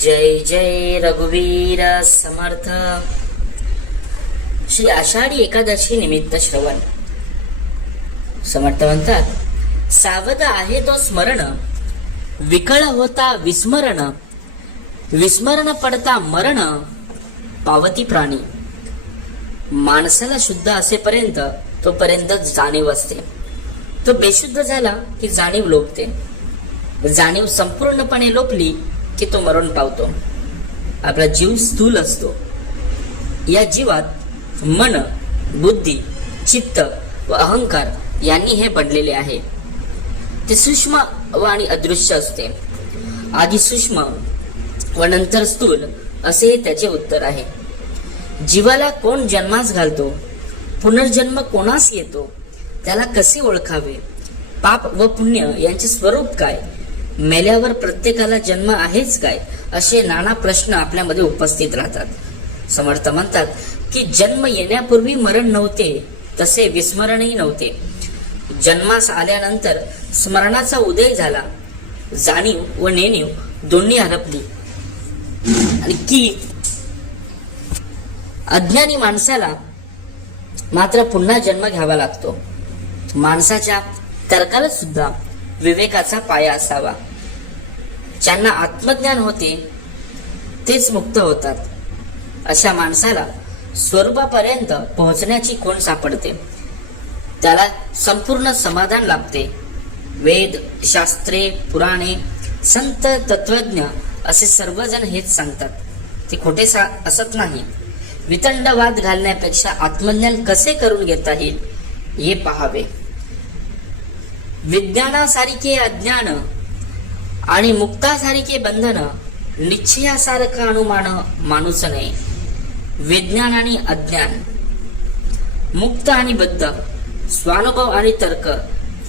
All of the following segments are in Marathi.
जय जय रघुवीर समर्थ. श्री आषाढी एकादशी निमित्त श्रवण. समर्थ म्हणतात सावध आहे तो स्मरण. विकळ होता विस्मरण. विस्मरण पडता मरण. पावती प्राणी. माणसाला शुद्ध असेपर्यंत तोपर्यंत जाणीव असते. तो बेशुद्ध झाला की जाणीव लोपते. जाणीव संपूर्णपणे लोपली की तो मरण पावतो. आपला जीव स्थूल असतो. या जीवात मन बुद्धी चित्त व अहंकार यांनी हे पडलेले आहे. ते सूक्ष्म व आणि अदृश्य असते. आधी सूक्ष्म व नंतर स्थूल असे त्याचे उत्तर आहे. जीवाला कोण जन्मास घालतो? पुनर्जन्म कोणास येतो? त्याला कसे ओळखावे? पाप व पुण्य यांचे स्वरूप काय? मेल्यावर प्रत्येकाला जन्म आहेच काय? असे नाना प्रश्न आपल्यामध्ये उपस्थित राहतात. समर्थ म्हणतात की जन्म येण्यापूर्वी मरण नव्हते तसे विस्मरणही नव्हते. जन्मास आल्यानंतर स्मरणाचा उदय झाला. जाणीव व नेणीव दोन्ही हरपली. आणि की अज्ञानी माणसाला मात्र पुन्हा जन्म घ्यावा लागतो. माणसाच्या तर्काला सुद्धा विवेकाचा पाया असावा. ज्यांना आत्मज्ञान होते तेच मुक्त होतात. अशा माणसाला स्वरूपापर्यंत पोहोचण्याची कोण सापडते? त्याला संपूर्ण समाधान लाभते. वेद शास्त्रे पुराणे संत तत्वज्ञ असे सर्वजण हेच सांगतात. ते खोटे सा असत नाही. वितंडवाद घालण्यापेक्षा आत्मज्ञान कसे करून घेता येईल हे पहावे. विज्ञानासारखे अज्ञान आणि मुक्तासारखे बंधन निश्चयासारखं अनुमान माणूस नाही विज्ञान आणि अज्ञान. मुक्त आणि बद्ध स्वानुभव आणि तर्क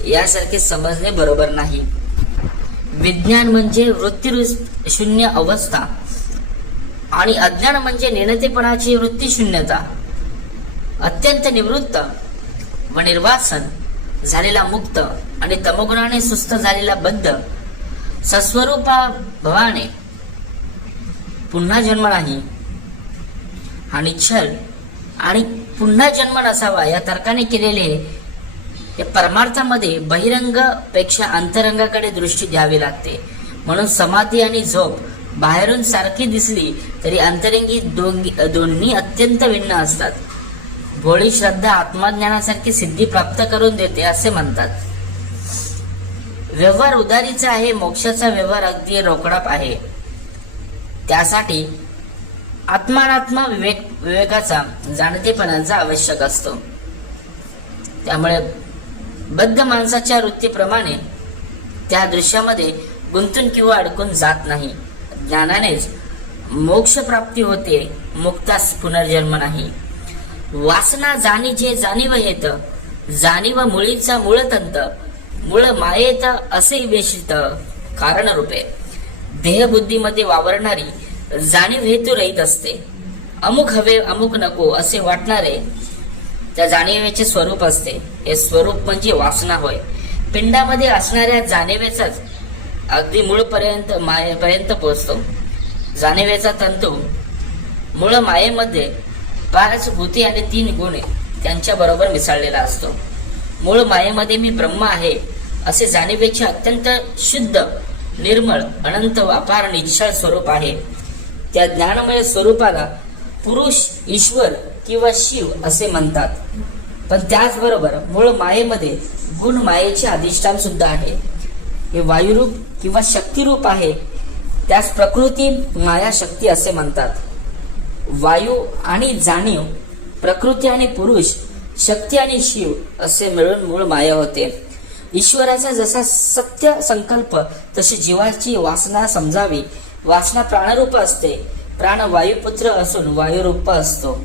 यासारखे समजणे बरोबर नाही. विज्ञान म्हणजे वृत्ती शून्य अवस्था आणि अज्ञान म्हणजे नेणतेपणाची वृत्ती शून्यता अत्यंत निवृत्त व निर्वासन झालेला मुक्त आणि तमगुणाने सुस्त झालेला बद्ध सस्वरूपा भवाने पुन्हा जन्म नाही आणि छल आणि पुन्हा जन्म नसावा या तर्काने केलेले या परमार्थामध्ये बहिरंगपेक्षा अंतरंगाकडे दृष्टी द्यावी लागते. म्हणून समाधी आणि झोप बाहेरून सारखी दिसली तरी अंतरंगी दोन्ही दोन्ही अत्यंत भिन्न असतात. भोळी श्रद्धा आत्मज्ञानासारखी सिद्धी प्राप्त करून देते असे म्हणतात. व्यवहार उदारीचा आहे मोक्षाचा व्यवहार अगदी रोकडाप आहे. त्यासाठी आत्मानात्मा विवेक विवेकाचा जाणतेपणाचा आवश्यक असतो. त्यामुळे बद्ध माणसाच्या वृत्तीप्रमाणे त्या दृश्यामध्ये गुंतून किंवा अडकून जात नाही. ज्ञानानेच मोक्ष प्राप्ती होते मुक्तास पुनर्जन्म नाही. वासना जाणी जे जाणीव येत जाणीव मुळीचा मूळतंत मूळ मायेत असे वेशित कारण रूपे देहबुद्धीमध्ये वावरणारी जाणीव हेतू रहित असते. अमुक हवे अमुक नको असे वाटणारे त्या जाणीवेचे स्वरूप असते. हे स्वरूप म्हणजे वासना होय. पिंडामध्ये असणाऱ्या जाणीवेचाच अगदी मूळपर्यंत मायेपर्यंत पोहोचतो. जाणीवेचा तंतू मूळ मायेमध्ये पाच भूती आणि तीन गुण त्यांच्या बरोबर मिसळलेला असतो. मूळ मायेमध्ये मी ब्रह्म आहे असे जाणीवेचे अत्यंत शुद्ध निर्मळ अनंत अपार निश्चळ स्वरूप आहे. त्या ज्ञानमय स्वरूपाला पुरुष ईश्वर किंवा शिव असे म्हणतात. पण त्याचबरोबर मूळ मायेमध्ये गुण मायेचे अधिष्ठान सुद्धा आहे. हे वायुरूप किंवा शक्तिरूप आहे त्यास प्रकृती माया शक्ती असे म्हणतात. वायू आणि जाणीव प्रकृती आणि पुरुष शक्ती आणि शिव असे मिळून मूळ माया होते. ईश्वराचा जसा सत्य संकल्प तशी जीवाची वासना समजावी. वासना प्राणरूप असते. प्राण वायुपुत्र असून वायुरूप असतो.